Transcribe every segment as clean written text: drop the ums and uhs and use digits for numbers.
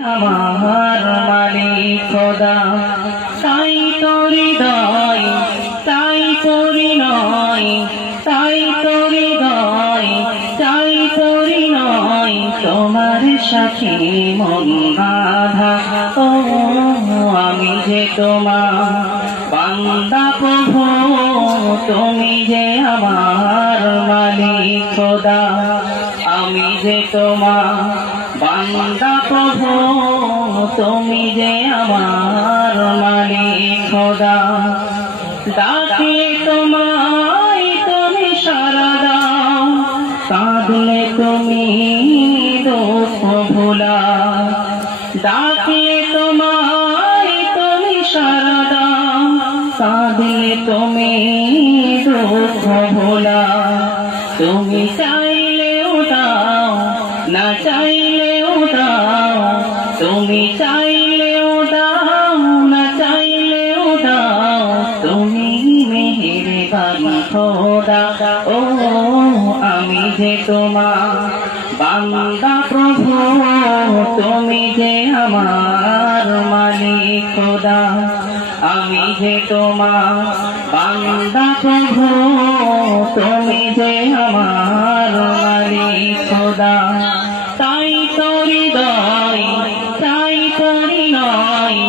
আমার মালিক খোদা, তাই তো হৃদয়, তাই পরিণয়, তাই তো হৃদয়, তাই পরিণয়, তোমার সাথে মন বাঁধা। ও আমি যে তোমার বান্দা প্রভু, তুমি যে আমার মালিক খোদা, আমি যে তোমার বান্দা প্রভু, তুমি যে আমার মালিক খোদা। ডাকলে তোমায় তুমি সাড়া দাও, কাঁদলে তুমি দুঃখ ভোলাও। ডাকলে তোমায় তুমি সাড়া দাও, কাঁদলে তুমি দুঃখ ভোলাও। তুমি চাইলেও দাও, না চাইলেও দাও, তুমি চাইলেও দাও, না চাইলেও দাও, তুমি মেহেরবান খোদা। ও আমি যে তোমার বান্দা প্রভু, তুমি যে আমার মালিক খোদা, আমি যে তোমার বান্দা প্রভু, তুমি যে আমার মালিক খোদা। তাই তো হৃদয়, তাই পরিণয়,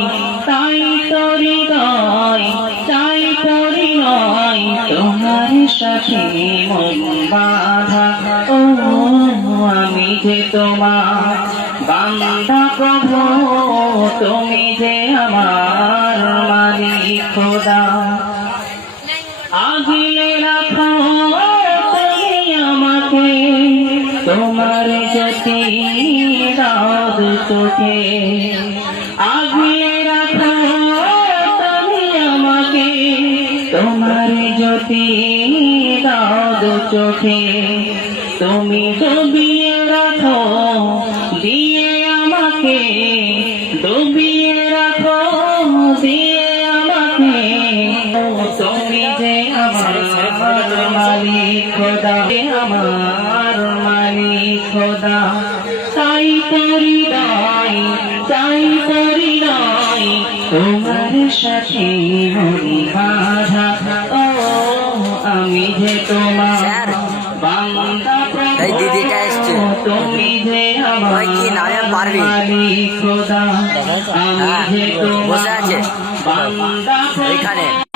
তাই তো হৃদয়, তাই পরিণয়, তোমার সাথে মন বাঁধা। ও আমি যে তোমার বান্দা প্রভু, তুমি যে আমার মালিক খোদা। আগলে রাখো তুমি আমাকে, তোমার জ্যোতি দাও চোখে। আগলে রাখো তুমি আমাকে, তোমার জ্যোতি দাও চোখে। তুমি ডুবিয়ে রাখো দিয়ে আমাকে, ডুবিয়ে রাখো দিয়ে আমাকে। তুমি যে আমার মালিক খোদা, আমার মালিক খোদা। তাই তো হৃদয়, তাই পরিণয়, তোমার সাথে মন বাঁধা। ও আমি যে তোমার বান্দা প্রভু, তুমি যে আমার মালিক খোদা, আমি যে তোমার বান্দা প্রভু।